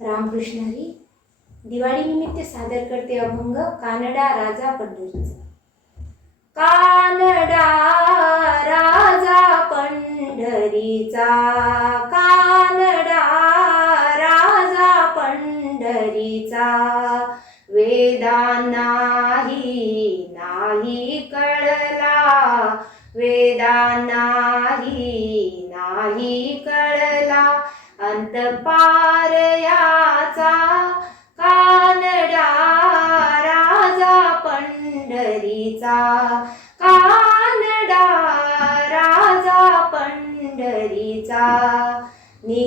रामकृष्णारी दिवाळी निमित्त सादर करते अभंग कानडा राजा पंढरीचा कानडा राजा पंढरीचा. कानडा राजा पंढरीचा. वेदानाही नाही कळला. वेदानाही नाही कळला. अंतपा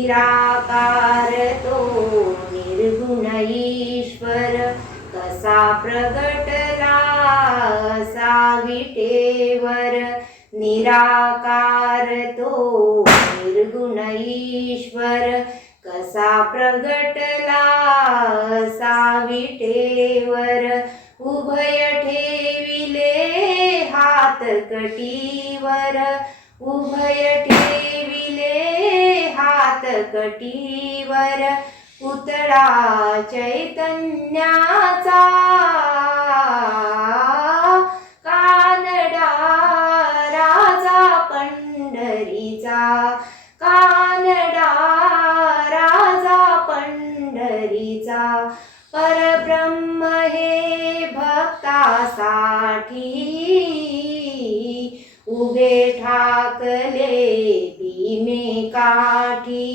निराकार तो निर्गुण ईश्वर कसा प्रगटला असा विटेवर निराकार तो निर्गुण ईश्वर कसा प्रगटला असा विटेवर उभय ठेविले हात कटीवर उभय ठेविले हात कटीवर पुतळा चैतन्याचा. कानडा राजा पंढरीचा. कानडा राजा पंढरीचा. परब्रह्म हे भक्तासाठी काठी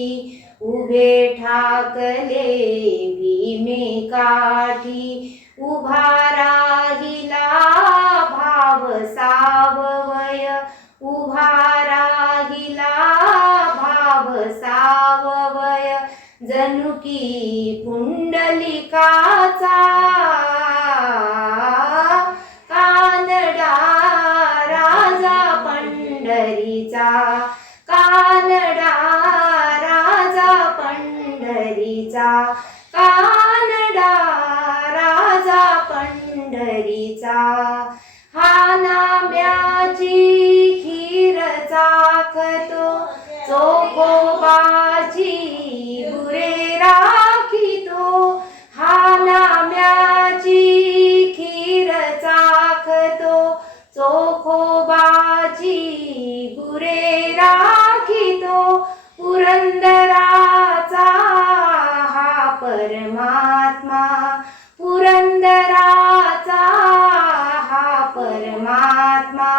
उभे ठाकले भीमे काठी उभा राहिला भाव साववय उभा राहिला भाव साववय जनुकी पुंडलिकाचा कानडा राजा पंढरीचा कानडा पंढरीचा कानडा राजा पंढरीचा. हा नाम्याची खीर चाखतो चोखोबाची गुरेरा परमात्मा पुरंदराचा हा परमात्मा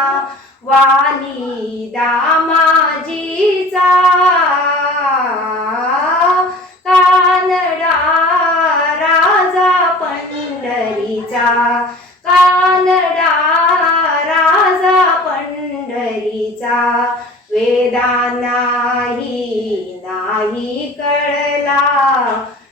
वाली दामाजीचा कानडा राजा पंढरीचा कानडा राजा पंढरीचा वेदा नाही कळ